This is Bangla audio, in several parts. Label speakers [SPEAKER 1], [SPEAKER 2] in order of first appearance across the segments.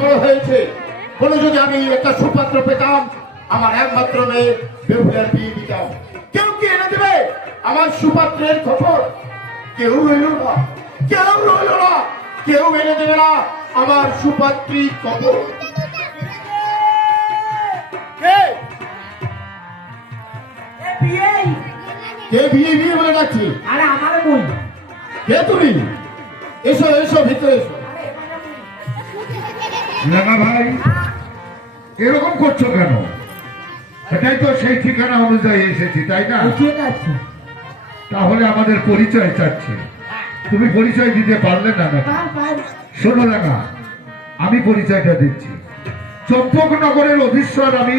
[SPEAKER 1] বড় হয়েছে। কোনো যদি আমি একটা সুপাত্র পেতাম আমার একমাত্র মেয়ে বেহুলার বিয়ে দিতাম। কেউ কি এনে দেবে আমার সুপাত্রের খবর? কেউ রইল না। কেউ রইল না। কেউ এনে দেবে না আমার সুপাত্রী খবর। কে বিয়ে বিয়ে বলে ডাকছি?
[SPEAKER 2] আরে আমার বই।
[SPEAKER 1] কে তুমি? এসো এসো ভিতরে এসো।
[SPEAKER 3] লাগা ভাই এরকম করছ কেন? এটাই তো সেই ঠিকানা অনুযায়ী এসেছি তাই না? তাহলে আমাদের পরিচয় চাচ্ছে। তুমি পরিচয় দিতে পারলে না শোনো লাগা আমি পরিচয়টা দিচ্ছি। চম্পকনগরের অধীশ্বর আমি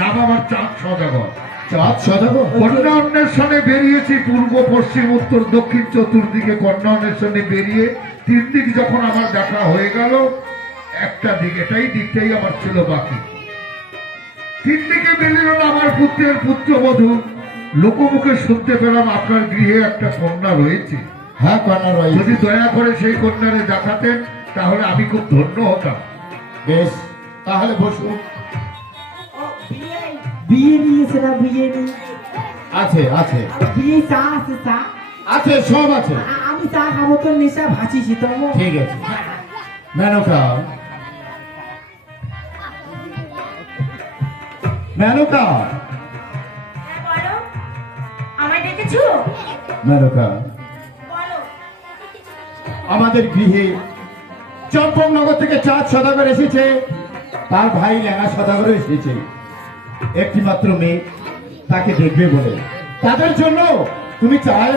[SPEAKER 3] নাম আমার চাঁদ সদাগর।
[SPEAKER 1] চাঁদ সদাগর?
[SPEAKER 3] কন্যা অন্বেষণে বেরিয়েছি পূর্ব পশ্চিম উত্তর দক্ষিণ চতুর্দিকে। কন্যা অন্বেষণে বেরিয়ে তিন দিক যখন আমার দেখা হয়ে গেল একটা দিক এটাই দিকটাই আমার ছিল বাকি। তিন দিকে মিলিল না আমার পুত্রের পুত্রবধূ লোকমুখে শুনতে পেলাম আপনার গৃহে একটা কন্যা রয়েছে।
[SPEAKER 1] হ্যাঁ কন্যা রয়েছে।
[SPEAKER 3] যদি দয়া করে সেই কন্যারে দেখাতেন তাহলে আমি খুব ধন্য হতাম।
[SPEAKER 1] বেশ তাহলে বসুন।
[SPEAKER 2] বিয়ে। নিয়েছে না বিয়ে
[SPEAKER 1] আছে আছে।
[SPEAKER 2] বিয়ে চা আছে চা।
[SPEAKER 1] আছে সব আছে।
[SPEAKER 2] আমি চা খাব তো নেশা ভাসিছি তো।
[SPEAKER 1] ঠিক আছে। মেনকা মেনকা
[SPEAKER 4] আমায় ডেকেছো?
[SPEAKER 1] মেনকা আমাদের গৃহে চম্পকনগর থেকে চাঁদ সদাগর এসেছে। তার ভাই লেনা সদাগর এসেছে। একটি মাত্র মেয়ে তাকে দেখবে বলে। তাদের জন্য তুমি চায়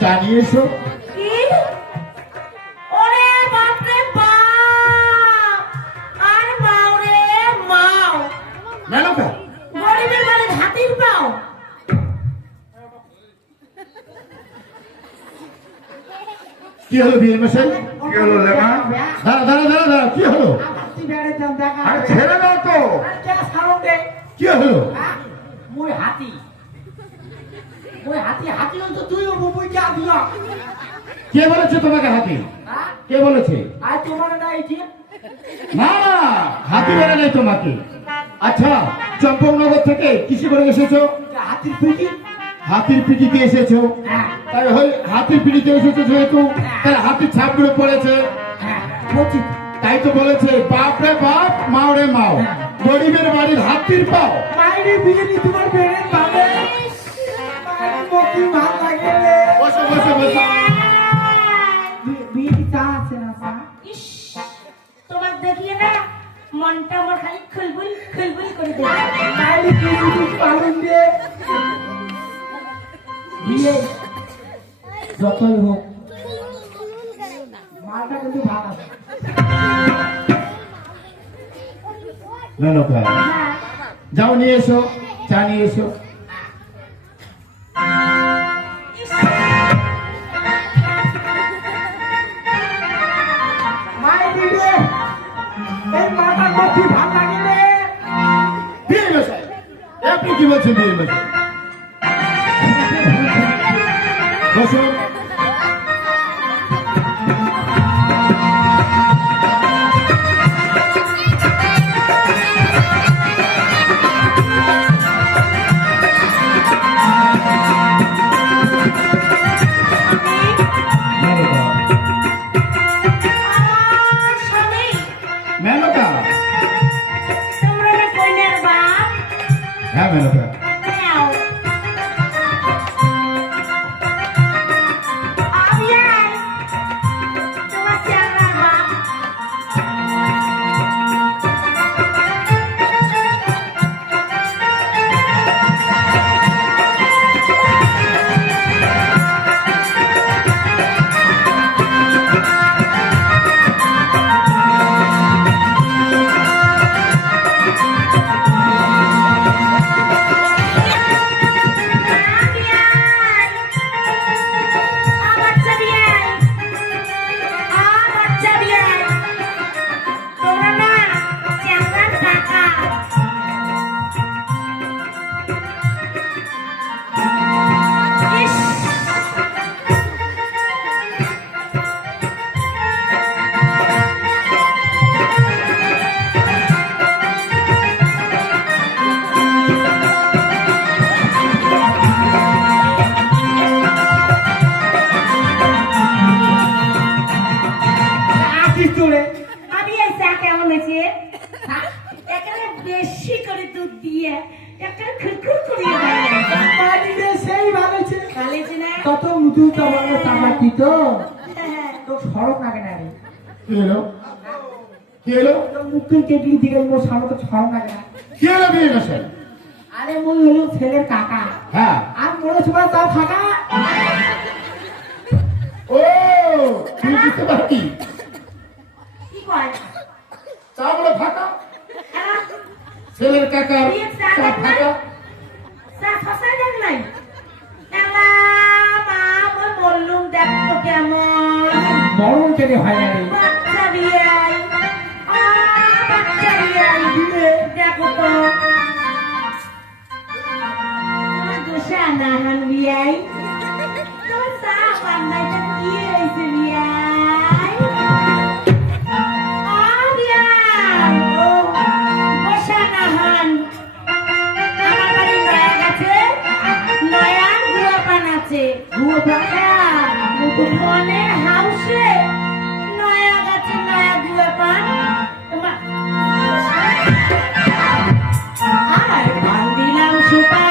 [SPEAKER 1] চা নিয়ে এসো।
[SPEAKER 4] পাও
[SPEAKER 1] কি হলো বিয়ে মশাই
[SPEAKER 3] কি হলো লেমা
[SPEAKER 1] দাঁড়া দাঁড়া দাঁড়া দাঁড়া কি হলো?
[SPEAKER 3] আর ছেড়ে দাও তো।
[SPEAKER 2] আর কে
[SPEAKER 1] হলো?
[SPEAKER 2] মুই হাতি। মুই হাতি হাতি তো তুইও বুবুই যা দিও
[SPEAKER 1] কে বলেছে তোমাকে হাতি? কে বলেছে?
[SPEAKER 2] আর তোমার না
[SPEAKER 1] না হাতি বেড়ে নাই তোমাকে। আচ্ছা চম্পকনগর থেকে কিসে করে এসেছ?
[SPEAKER 2] হাতির পিঠি
[SPEAKER 1] হাতির পিঠিতে এসেছ।
[SPEAKER 2] হ্যাঁ।
[SPEAKER 1] তাই হাতির পিঠিতে এসেছ যেহেতু তাহলে হাতির ছাপগুলো পড়েছে।
[SPEAKER 2] হ্যাঁ
[SPEAKER 1] তাই তো বলেছে বাপ রে বাপ মাও রে মাও গরিবের বাড়ির হাতির পাও।
[SPEAKER 2] মাইরে বিয়ে নি তোমার বেড়ে পাবে।
[SPEAKER 1] বসো বসো বসো।
[SPEAKER 2] বিয়ে। যতই হোক। মালটা কিন্তু ভালো
[SPEAKER 4] হ্যাঁ
[SPEAKER 1] যাও নিয়ে এসো। চা নিয়ে এসো। আপনি কি বলছেন
[SPEAKER 4] বেশি করে দুধ দিয়ে একটা খুরখুর করিয়ে দেয়।
[SPEAKER 2] বাড়িতে সেই ভালো ছিল।
[SPEAKER 4] হয়েছে না?
[SPEAKER 2] কত মুদু তোমার চাপাতি তো।
[SPEAKER 4] হ্যাঁ।
[SPEAKER 2] তো সড়ক লাগে না রে।
[SPEAKER 1] কি হলো কি হলো
[SPEAKER 2] তোর মুখের কেটলি দিকে মোর সামনে তো সড়ক লাগে না।
[SPEAKER 1] কি হলো বিয়ে মশাই
[SPEAKER 2] আরে মুই হলো ছেলের কাকা।
[SPEAKER 1] হ্যাঁ।
[SPEAKER 2] আর মনে সময় তাও থাকা
[SPEAKER 1] ও তুমি বুঝতে পারছি
[SPEAKER 4] কি কয়
[SPEAKER 1] চাগুলো ফাঁকা
[SPEAKER 4] হ্যাঁ?
[SPEAKER 1] ছেলের কাকা
[SPEAKER 4] বিয়ে চা
[SPEAKER 1] চা
[SPEAKER 4] দেন নাই?
[SPEAKER 1] ফাঁকা
[SPEAKER 4] মুকুটমনের হাউসে নয়া গাছে নয়া দুয়া পান। আর
[SPEAKER 2] পান দিলাম সুপার।